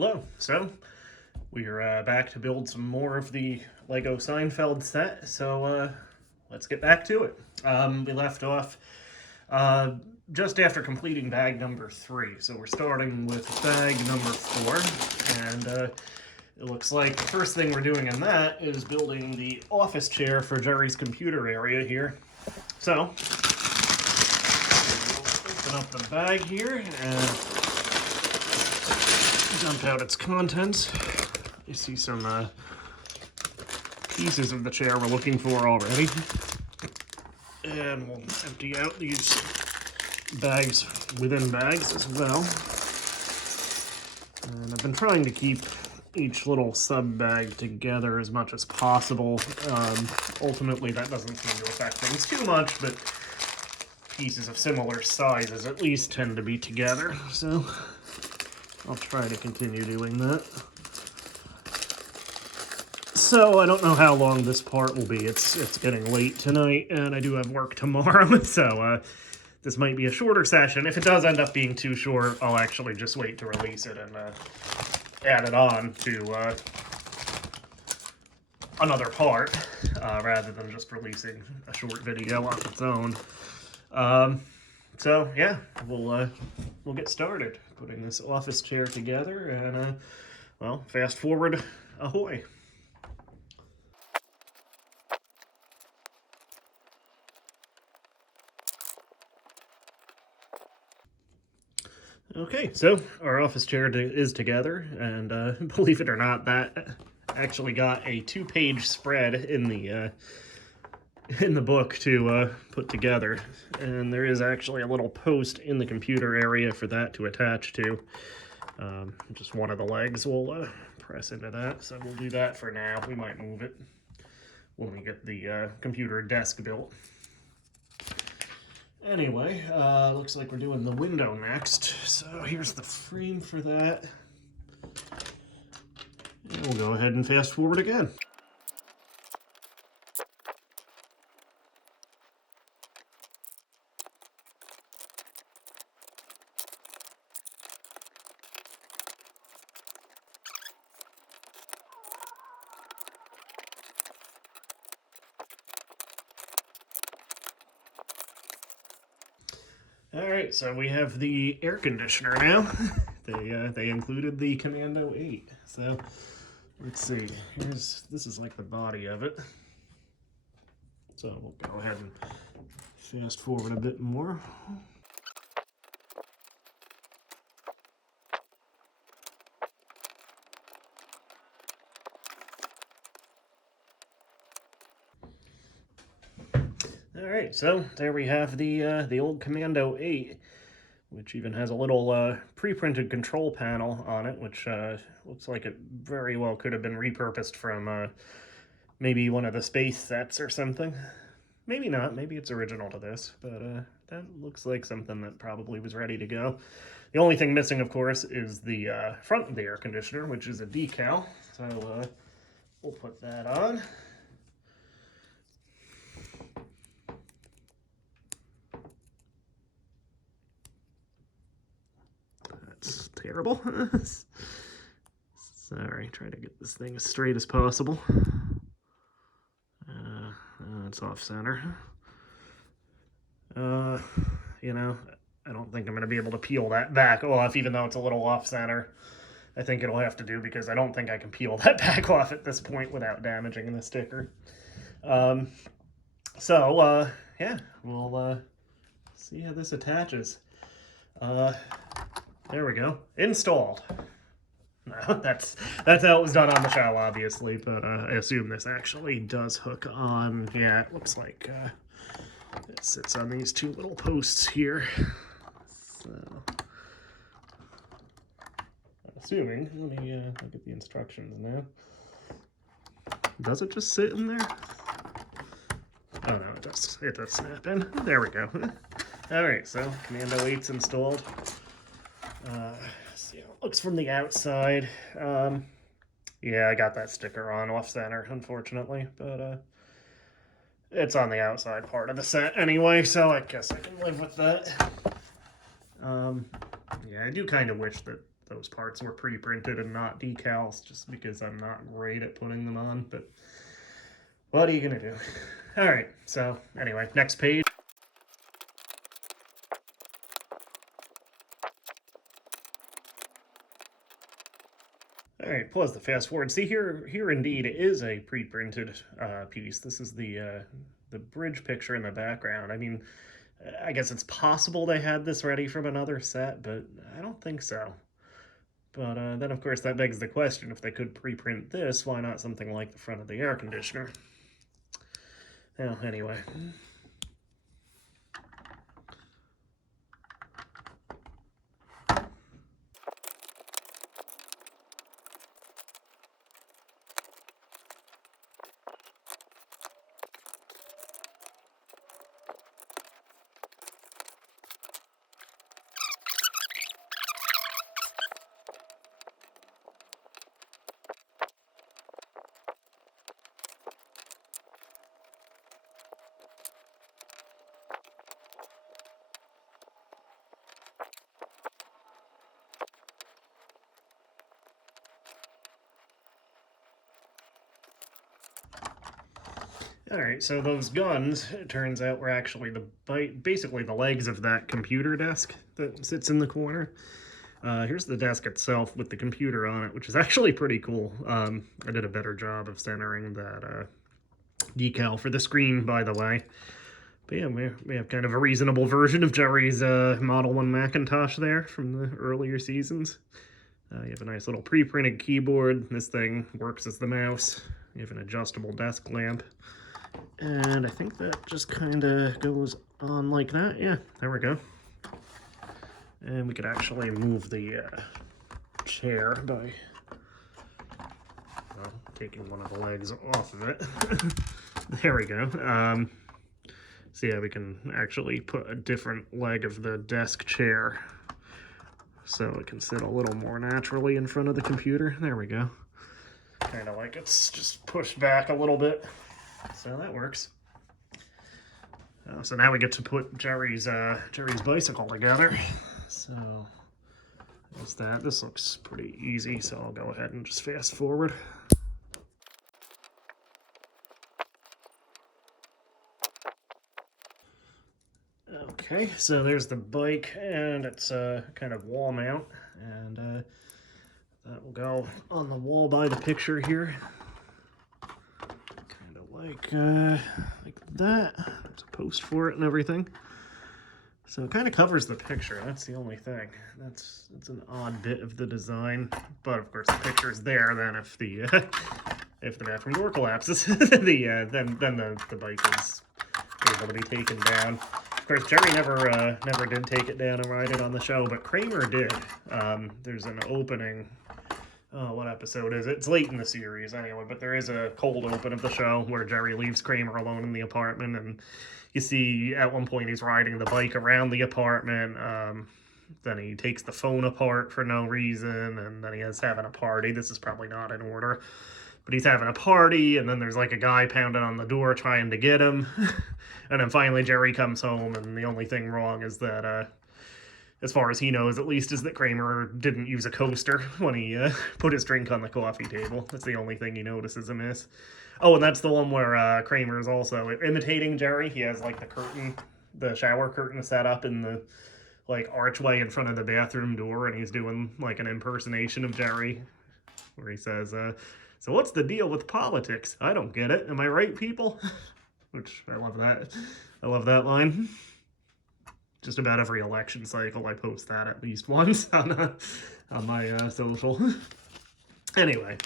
Hello. So we're back to build some more of the Lego Seinfeld set. So let's get back to it. We left off uh, just after completing bag number 3. So we're starting with bag number 4, and it looks like the first thing we're doing in that is building the office chair for Jerry's computer area here. So open up the bag here and dump out its contents. You see some pieces of the chair we're looking for already. And we'll empty out these bags within bags as well. And I've been trying to keep each little sub bag together as much as possible. Ultimately, that doesn't seem to affect things too much, but pieces of similar sizes at least tend to be together. So I'll try to continue doing that. So I don't know how long this part will be. It's getting late tonight, and I do have work tomorrow, so this might be a shorter session. If it does end up being too short, I'll actually just wait to release it and add it on to another part, rather than just releasing a short video on its own. So yeah, we'll get started putting this office chair together, and well, fast forward, ahoy. Okay, so our office chair is together, and believe it or not, that actually got a 2-page spread in the book to put together, and there is actually a little post in the computer area for that to attach to. Just one of the legs will press into that, so we'll do that for now. We might move it when we get the computer desk built. Anyway, looks like we're doing the window next, so here's the frame for that. And we'll go ahead and fast forward again. Alright, so we have the air conditioner now. They included the Commando 8. So let's see. This is like the body of it. So we'll go ahead and fast forward a bit more. Alright, so there we have the old Commando 8, which even has a little pre-printed control panel on it, which looks like it very well could have been repurposed from maybe one of the space sets or something. Maybe not, maybe it's original to this, but that looks like something that probably was ready to go. The only thing missing, of course, is the front of the air conditioner, which is a decal, so we'll put that on. That's terrible. Sorry, try to get this thing as straight as possible. It's off center. You know, I don't think I'm going to be able to peel that back off, even though it's a little off center. I think it'll have to do, because I don't think I can peel that back off at this point without damaging the sticker. So yeah, we'll see how this attaches. There we go. Installed. No, that's how it was done on the show, obviously, but I assume this actually does hook on. Yeah, it looks like it sits on these 2 little posts here. So, I'm assuming, let me look at the instructions now. Does it just sit in there? Oh no, it does snap in. There we go. Alright, so Commando 8's installed. See how it looks from the outside. Yeah, I got that sticker on off center, unfortunately, but it's on the outside part of the set anyway, so I guess I can live with that. Yeah, I do kind of wish that those parts were pre-printed and not decals, just because I'm not great at putting them on, but what are you gonna do? All right, so anyway, next page. All right, pause the fast forward. See here indeed is a pre-printed piece. This is the bridge picture in the background. I mean, I guess it's possible they had this ready from another set, but I don't think so. But then, of course, that begs the question, if they could pre-print this, why not something like the front of the air conditioner? Well, anyway. All right, so those guns, it turns out, were actually basically the legs of that computer desk that sits in the corner. Here's the desk itself with the computer on it, which is actually pretty cool. I did a better job of centering that decal for the screen, by the way. But yeah, we have kind of a reasonable version of Jerry's Model 1 Macintosh there from the earlier seasons. You have a nice little pre-printed keyboard. This thing works as the mouse. You have an adjustable desk lamp. And I think that just kind of goes on like that. Yeah, there we go. And we could actually move the chair by taking one of the legs off of it. There we go. So yeah, we can actually put a different leg of the desk chair so it can sit a little more naturally in front of the computer. There we go. Kind of like it's just pushed back a little bit. So that works. So now we get to put Jerry's bicycle together. So there's that. This looks pretty easy, so I'll go ahead and just fast forward. Okay, so there's the bike, and it's a kind of wall mount, and that will go on the wall by the picture here. Kind of like that. There's a post for it and everything. So it kind of covers the picture. That's the only thing. That's an odd bit of the design, but of course the picture's there. Then if the bathroom door collapses, then the bike is able to be taken down. Of course, Jerry never did take it down and ride it on the show, but Kramer did. There's an opening. What episode is it? It's late in the series anyway, but there is a cold open of the show where Jerry leaves Kramer alone in the apartment, and you see at one point he's riding the bike around the apartment. Then he takes the phone apart for no reason, and then he is having a party. This is probably not in order, but he's having a party, and then there's like a guy pounding on the door trying to get him. And then finally Jerry comes home, and the only thing wrong is that, as far as he knows at least, is that Kramer didn't use a coaster when he put his drink on the coffee table. That's the only thing he notices amiss. Oh, and that's the one where Kramer is also imitating Jerry. He has like the shower curtain set up in the like archway in front of the bathroom door, and he's doing like an impersonation of Jerry where he says, so what's the deal with politics? I don't get it. Am I right, people? Which, I love that. I love that line. Just about every election cycle, I post that at least once on my social. Anyway.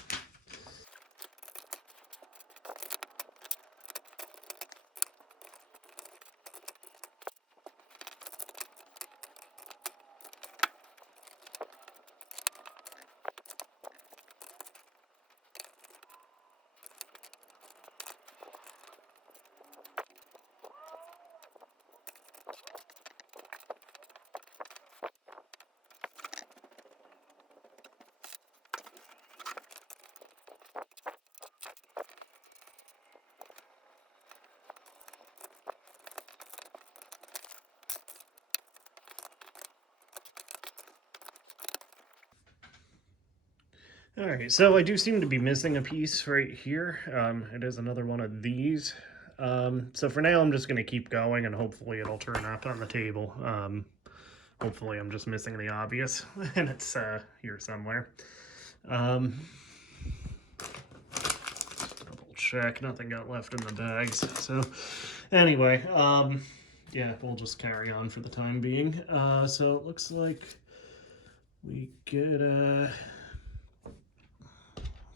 Alright, so I do seem to be missing a piece right here. It is another one of these. So for now, I'm just going to keep going, and hopefully it'll turn up on the table. Hopefully I'm just missing the obvious, and it's here somewhere. Double check, nothing got left in the bags. So anyway, yeah, we'll just carry on for the time being. So it looks like we get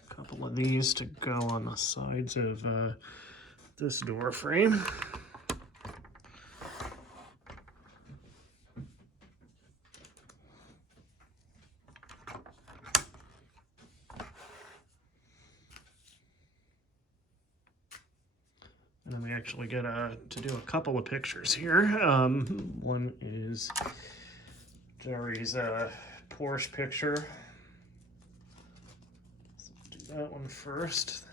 couple of these to go on the sides of this door frame. And then we actually get to do a couple of pictures here. One is Jerry's Porsche picture. That one first.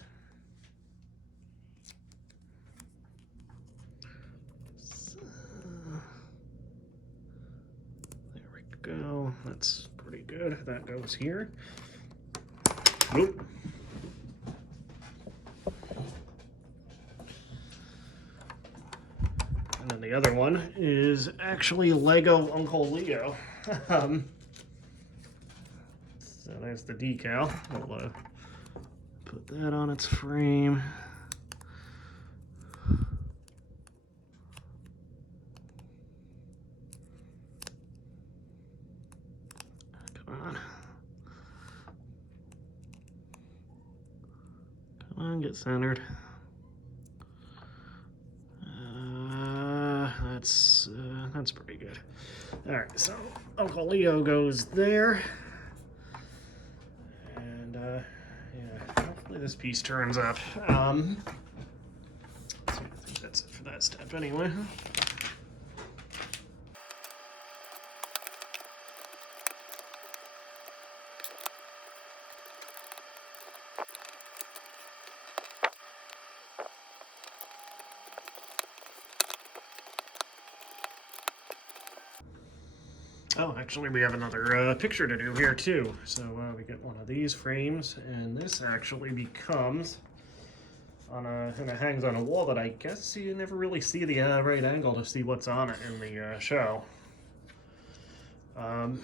So, there we go. That's pretty good. That goes here. Oop. And then the other one is actually Lego Uncle Leo. So there's the decal. We'll put that on its frame. Come on. Come on, get centered. That's pretty good. All right, so Uncle Leo goes there. And yeah, hopefully this piece turns up. So I think that's it for that step anyway. Oh, actually, we have another picture to do here too. So we get one of these frames, and this actually becomes on and it hangs on a wall that I guess you never really see the right angle to see what's on it in the show. So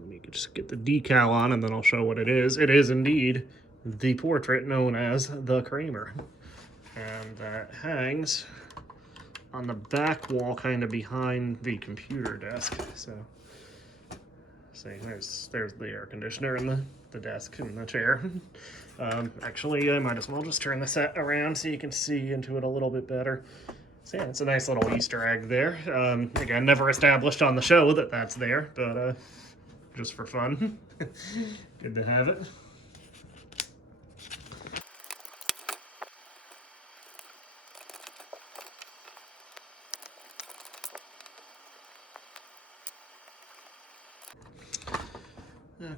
let me just get the decal on, and then I'll show what it is. It is indeed the portrait known as the Kramer, and that hangs on the back wall, kind of behind the computer desk. So, see, there's the air conditioner and the desk and the chair. Actually, I might as well just turn the set around so you can see into it a little bit better. So yeah, it's a nice little Easter egg there. Again, never established on the show that that's there, but just for fun. Good to have it.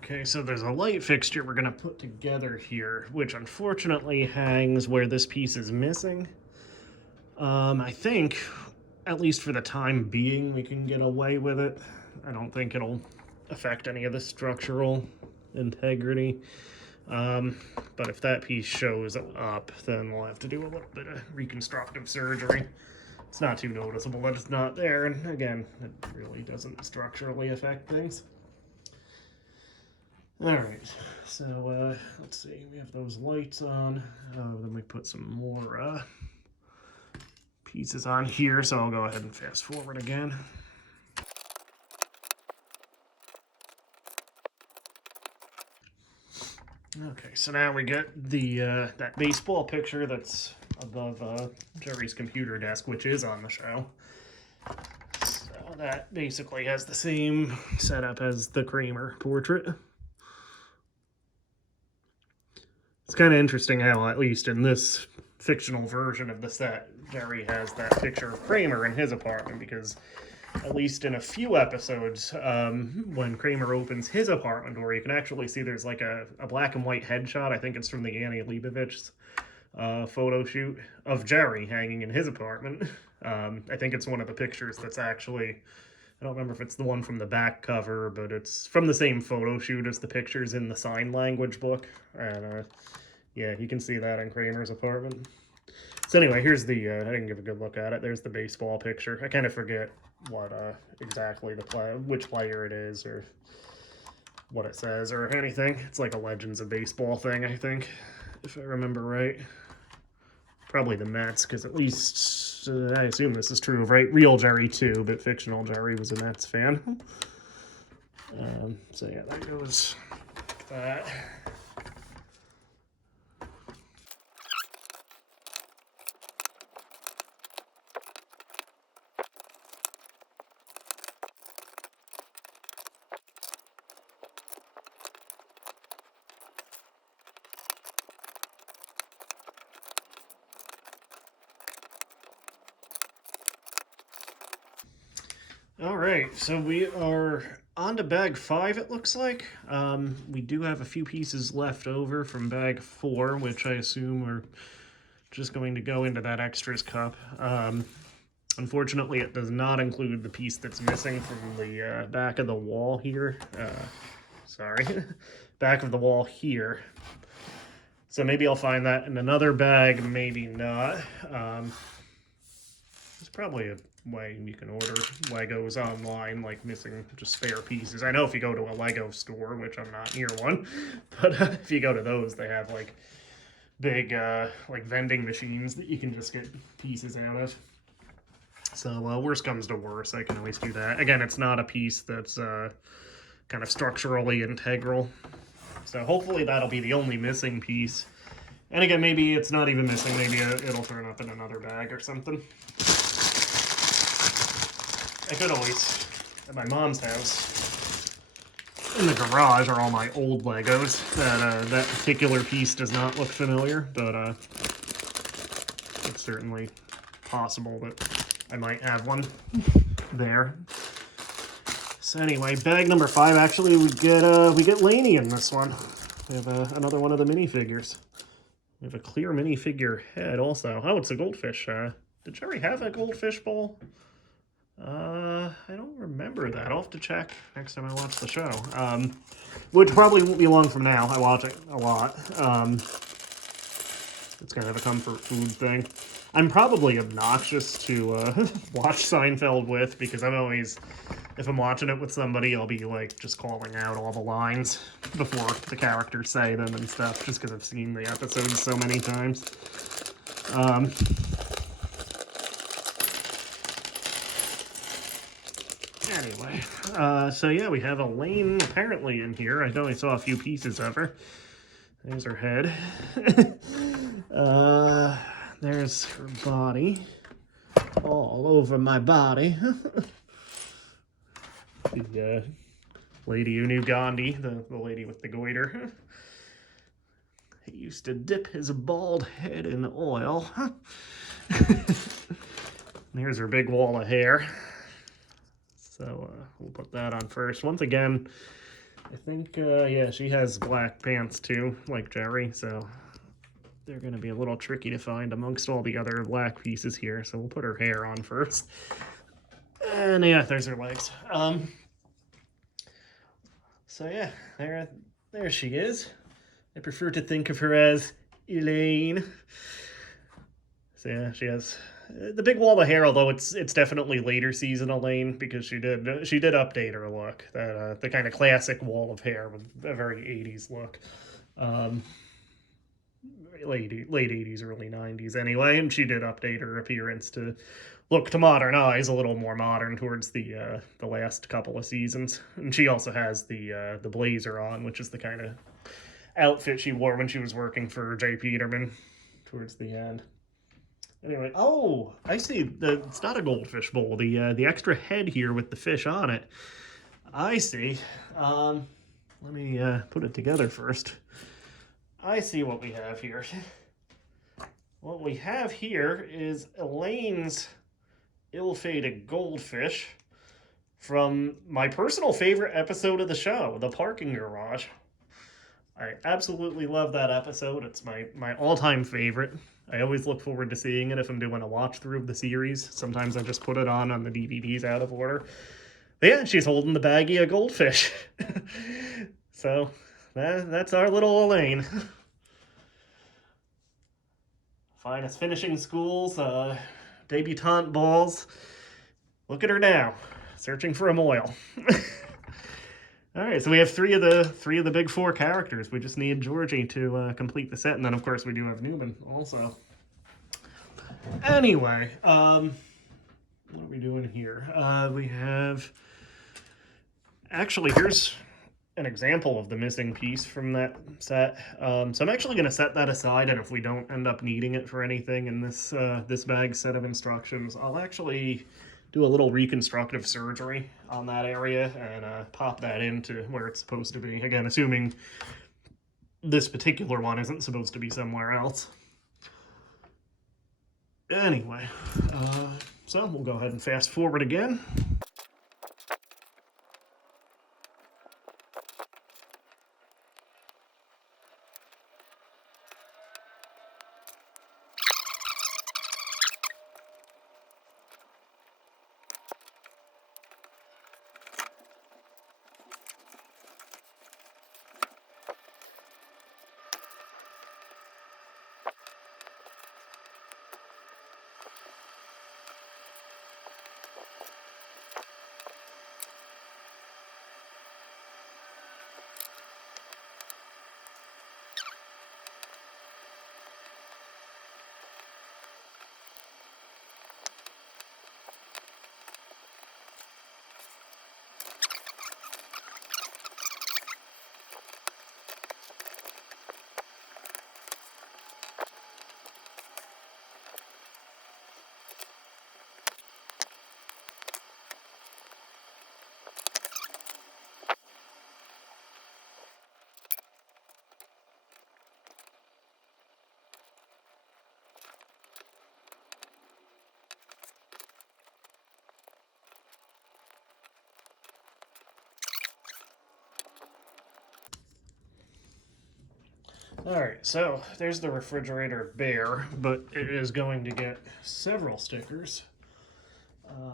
Okay, so there's a light fixture we're gonna put together here, which unfortunately hangs where this piece is missing. I think, at least for the time being, we can get away with it. I don't think it'll affect any of the structural integrity. But if that piece shows up, then we'll have to do a little bit of reconstructive surgery. It's not too noticeable that it's not there, and again, it really doesn't structurally affect things. Alright, so let's see, we have those lights on, then we put some more pieces on here, so I'll go ahead and fast forward again. Okay, so now we get the that baseball picture that's above Jerry's computer desk, which is on the show. So that basically has the same setup as the Kramer portrait. It's kind of interesting how, at least in this fictional version of the set, Jerry has that picture of Kramer in his apartment, because at least in a few episodes, when Kramer opens his apartment door, you can actually see there's like a black and white headshot. I think it's from the Annie Leibovich's photo shoot of Jerry hanging in his apartment. I think it's one of the pictures that's actually I don't remember if it's the one from the back cover, but it's from the same photo shoot as the pictures in the sign language book. And yeah, you can see that in Kramer's apartment. So anyway, here's the, I didn't give a good look at it. There's the baseball picture. I kind of forget what exactly which player it is or what it says or anything. It's like a Legends of Baseball thing, I think, if I remember right. Probably the Mets, because at least I assume this is true, right? Real Jerry too, but fictional Jerry was a Mets fan. So yeah, that goes that. All right, so we are on to bag 5, it looks like. We do have a few pieces left over from bag 4, which I assume are just going to go into that extras cup. Unfortunately, it does not include the piece that's missing from the back of the wall here. Sorry, back of the wall here. So maybe I'll find that in another bag, maybe not. There's probably a way you can order Legos online, like missing just spare pieces. I know if you go to a Lego store, which I'm not near one, but if you go to those, they have like big like vending machines that you can just get pieces out of. So worst comes to worst, I can always do that. Again, it's not a piece that's kind of structurally integral. So hopefully that'll be the only missing piece. And again, maybe it's not even missing. Maybe it'll turn up in another bag or something. I could always, at my mom's house, in the garage are all my old Legos. That particular piece does not look familiar, but it's certainly possible that I might have one there. So anyway, bag number 5. Actually, we get Laney in this one. We have another one of the minifigures. We have a clear minifigure head also. Oh, it's a goldfish. Did Jerry have a goldfish bowl? I don't remember that. I'll have to check next time I watch the show. Which probably won't be long from now. I watch it a lot. It's kind of a comfort food thing. I'm probably obnoxious to watch Seinfeld with, because I'm always, if I'm watching it with somebody, I'll be like just calling out all the lines before the characters say them and stuff, just because I've seen the episodes so many times. Anyway, so yeah, we have Elaine apparently in here. I only saw a few pieces of her. There's her head. There's her body. All over my body. The lady who knew Gandhi, the lady with the goiter. He used to dip his bald head in oil. There's her big wall of hair. So we'll put that on first. Once again, I think, yeah, she has black pants too, like Jerry, so they're going to be a little tricky to find amongst all the other black pieces here. So we'll put her hair on first. And yeah, there's her legs. So yeah, there she is. I prefer to think of her as Elaine. So yeah, she has the big wall of hair, although it's definitely later season Elaine, because she did update her look. That the kind of classic wall of hair with a very 80s look. Late 80s, early 90s anyway, and she did update her appearance to look to modern eyes a little more modern towards the last couple of seasons. And she also has the blazer on, which is the kind of outfit she wore when she was working for J. Peterman towards the end. Anyway, oh, I see. It's not a goldfish bowl. The extra head here with the fish on it. I see. Let me put it together first. I see what we have here. What we have here is Elaine's ill-fated goldfish from my personal favorite episode of the show, The Parking Garage. I absolutely love that episode. It's my all-time favorite. I always look forward to seeing it if I'm doing a watch-through of the series. Sometimes I just put it on the DVDs out of order. Yeah, she's holding the baggie of goldfish. So that's our little Elaine. Finest finishing schools, debutante balls. Look at her now, searching for a moil. All right, so we have three of the big four characters. We just need Georgie to complete the set, and then of course we do have Newman also. Anyway, what are we doing here? We have actually here's an example of the missing piece from that set. So I'm actually going to set that aside, and if we don't end up needing it for anything in this bag set of instructions, I'll actually do a little reconstructive surgery on that area and pop that into where it's supposed to be. Again, assuming this particular one isn't supposed to be somewhere else. Anyway, so we'll go ahead and fast forward again. Alright, so there's the refrigerator bare, but it is going to get several stickers.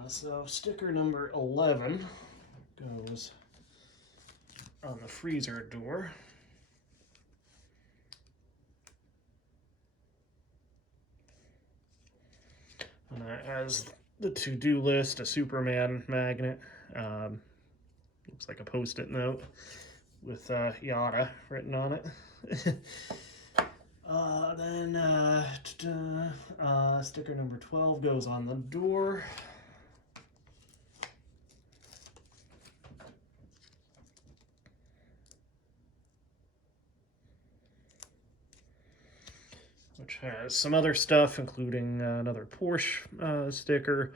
So sticker number 11 goes on the freezer door. And that has the to-do list, a Superman magnet, looks like a post-it note with Yada written on it. Then sticker number 12 goes on the door. Which has some other stuff, including another Porsche sticker,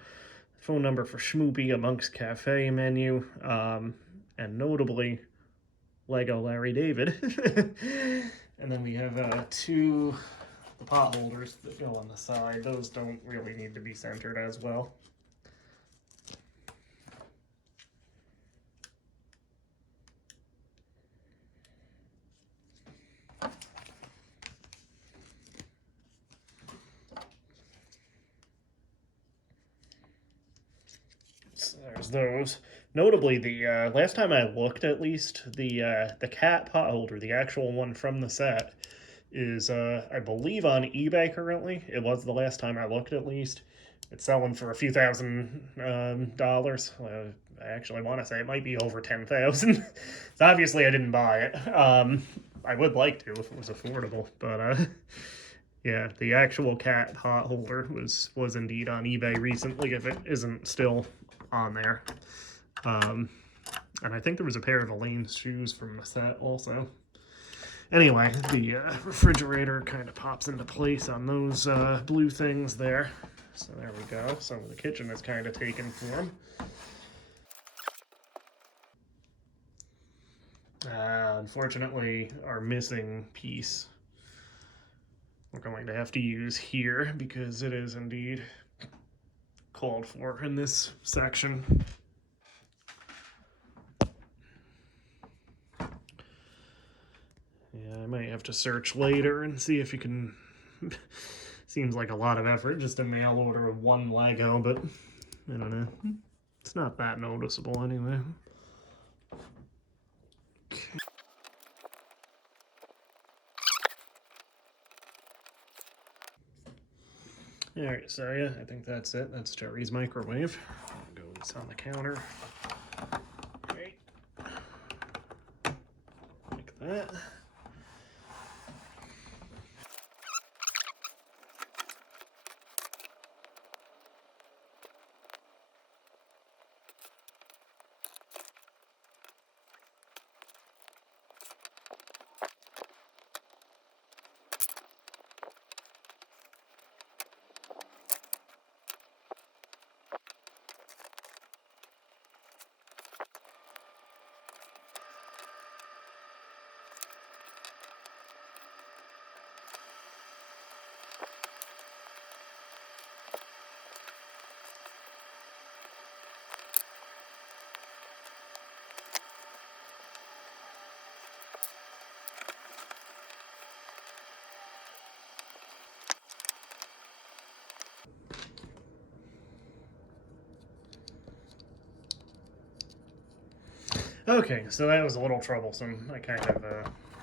phone number for Schmoopy, a Monk's Cafe menu, and notably, Lego Larry David. And then we have two pot holders that go on the side. Those don't really need to be centered as well. So there's those. Notably, the last time I looked, at least, the cat pot holder, the actual one from the set, is I believe on eBay currently. It was the last time I looked, at least. It's selling for a few $1,000s. I actually want to say it might be over 10,000. So obviously I didn't buy it. I would like to if it was affordable, but yeah, the actual cat pot holder was indeed on eBay recently, if it isn't still on there. And I think there was a pair of Elaine's shoes from the set also. Anyway, the refrigerator kind of pops into place on those blue things there. So there we go. So the kitchen is kind of taken form. Unfortunately, our missing piece we're going to have to use here because it is indeed called for in this section. Yeah, I might have to search later and see if you can... Seems like a lot of effort just to mail order one Lego, but I don't know. It's not that noticeable anyway. Alright, so yeah, I think that's it. That's Jerry's microwave. Goes on the counter. Right. Like that. Okay, so that was a little troublesome. I kind of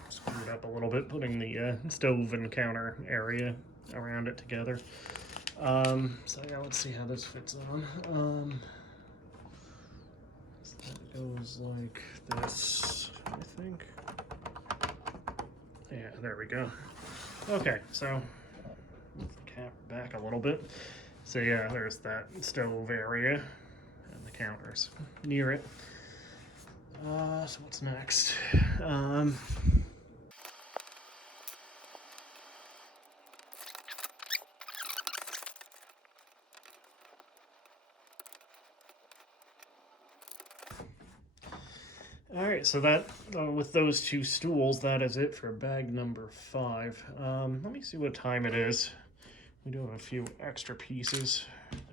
screwed up a little bit putting the stove and counter area around it together. So yeah, let's see how this fits on. So that goes like this, I think. Yeah, there we go. Okay, so move the cap back a little bit. So yeah, there's that stove area and the counters near it. So what's next? All right, so that with those two stools, that is it for bag number 5. Let me see what time it is. We do have a few extra pieces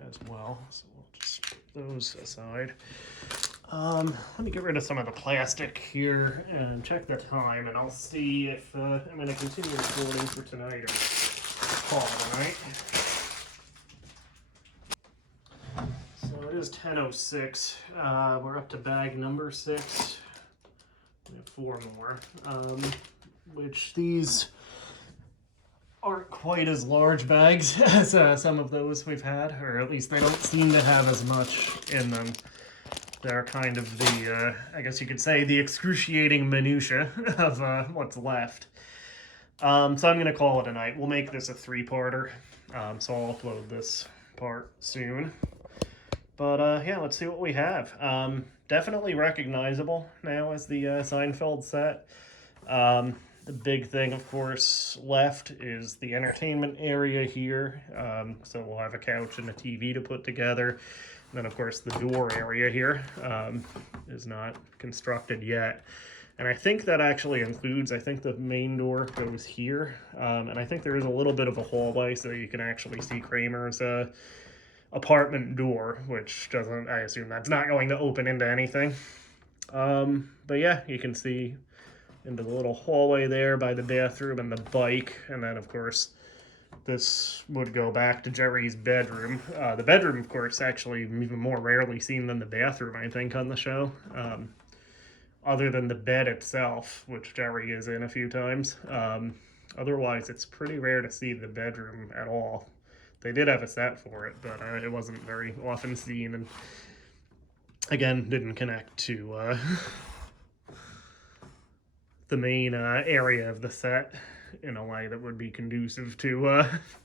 as well, so we'll just put those aside. Let me get rid of some of the plastic here and check the time, and I'll see if I'm going to continue recording for tonight or call it a night. So it is 10:06. We're up to bag number 6. We have 4 more, which these aren't quite as large bags as some of those we've had, or at least they don't seem to have as much in them. They're kind of the, I guess you could say, the excruciating minutia of what's left. So I'm going to call it a night. We'll make this a 3-parter, so I'll upload this part soon. But yeah, let's see what we have. Definitely recognizable now as the Seinfeld set. The big thing, of course, left is the entertainment area here. So we'll have a couch and a TV to put together. And then, of course, the door area here is not constructed yet. And I think that actually includes, I think the main door goes here. And I think there is a little bit of a hallway so you can actually see Kramer's apartment door, which doesn't, I assume that's not going to open into anything. But yeah, you can see into the little hallway there by the bathroom and the bike. And then, of course, this would go back to Jerry's bedroom. The bedroom, of course, actually even more rarely seen than the bathroom, I think, on the show. Other than the bed itself, which Jerry is in a few times. Otherwise, it's pretty rare to see the bedroom at all. They did have a set for it, but it wasn't very often seen, and again, didn't connect to the main area of the set in a way that would be conducive to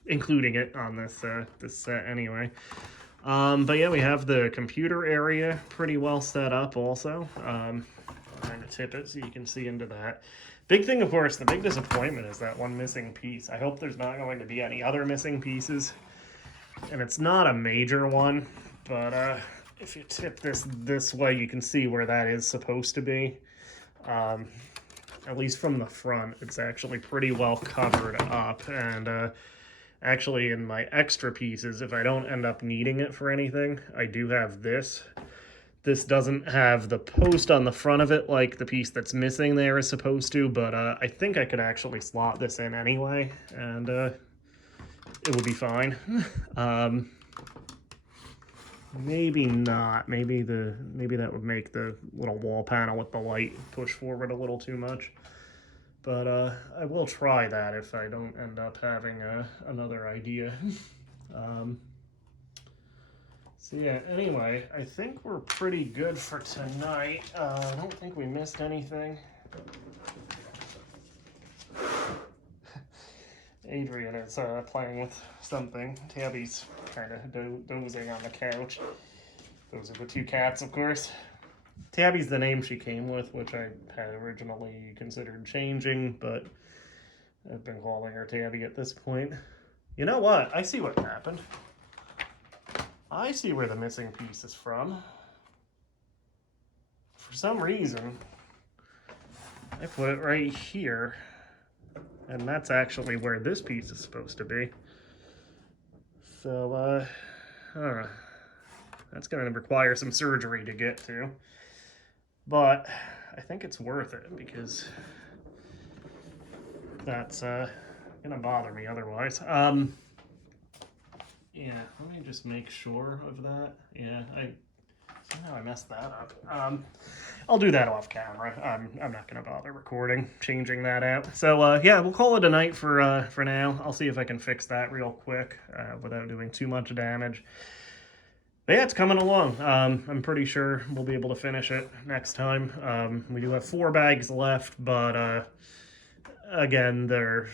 including it on this this set anyway. But yeah, we have the computer area pretty well set up also. I'm trying to tip it so you can see into that. Big thing, of course, the big disappointment is that one missing piece. I hope there's not going to be any other missing pieces. And it's not a major one, but if you tip this way, you can see where that is supposed to be. At least from the front, it's actually pretty well covered up. And actually, in my extra pieces, if I don't end up needing it for anything, I do have this. This doesn't have the post on the front of it like the piece that's missing there is supposed to, but I think I could actually slot this in anyway, and it will be fine. Maybe not. Maybe that would make the little wall panel with the light push forward a little too much. But I will try that if I don't end up having another idea. um, so yeah, anyway, I think we're pretty good for tonight. I don't think we missed anything. Adrian is playing with something. Tabby's kind of dozing on the couch. Those are the two cats, of course. Tabby's the name she came with, which I had originally considered changing, but I've been calling her Tabby at this point. You know what? I see what happened. I see where the missing piece is from. For some reason, I put it right here, and that's actually where this piece is supposed to be. So, that's going to require some surgery to get to. But I think it's worth it because that's going to bother me otherwise. Yeah, let me just make sure of that. Yeah, somehow I messed that up. I'll do that off camera. I'm not going to bother recording, changing that out. So yeah, we'll call it a night for now. I'll see if I can fix that real quick without doing too much damage. But yeah, it's coming along. I'm pretty sure we'll be able to finish it next time. We do have 4 bags left, but again, they're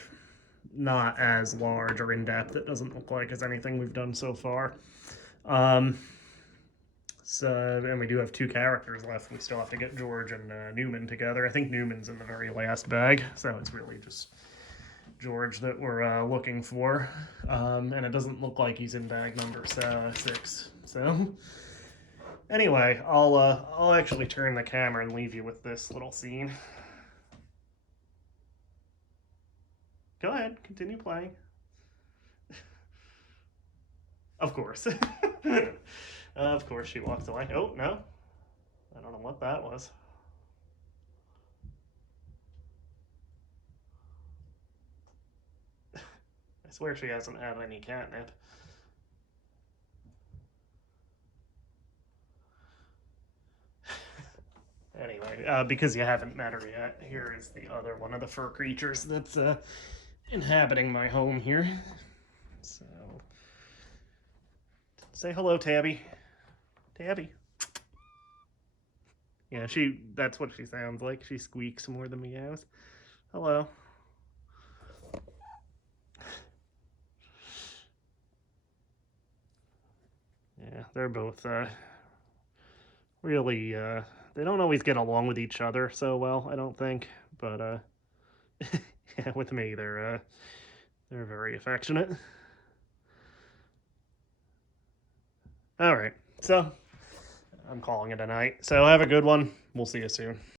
not as large or in-depth. It doesn't look like as anything we've done so far. And we do have 2 characters left. We still have to get George and Newman together. I think Newman's in the very last bag, so it's really just George that we're looking for. And it doesn't look like he's in bag number 6. So anyway, I'll actually turn the camera and leave you with this little scene. Go ahead, continue playing. Of course. Of course she walks away. Oh, no. I don't know what that was. I swear she hasn't had any catnip. Anyway, because you haven't met her yet, here is the other one of the fur creatures that's inhabiting my home here. So, say hello, Tabby. Tabby. Yeah, that's what she sounds like. She squeaks more than meows. Hello. Yeah, they're both really they don't always get along with each other so well, I don't think, but yeah, with me they're very affectionate. All right. So, I'm calling it a night. So, have a good one. We'll see you soon.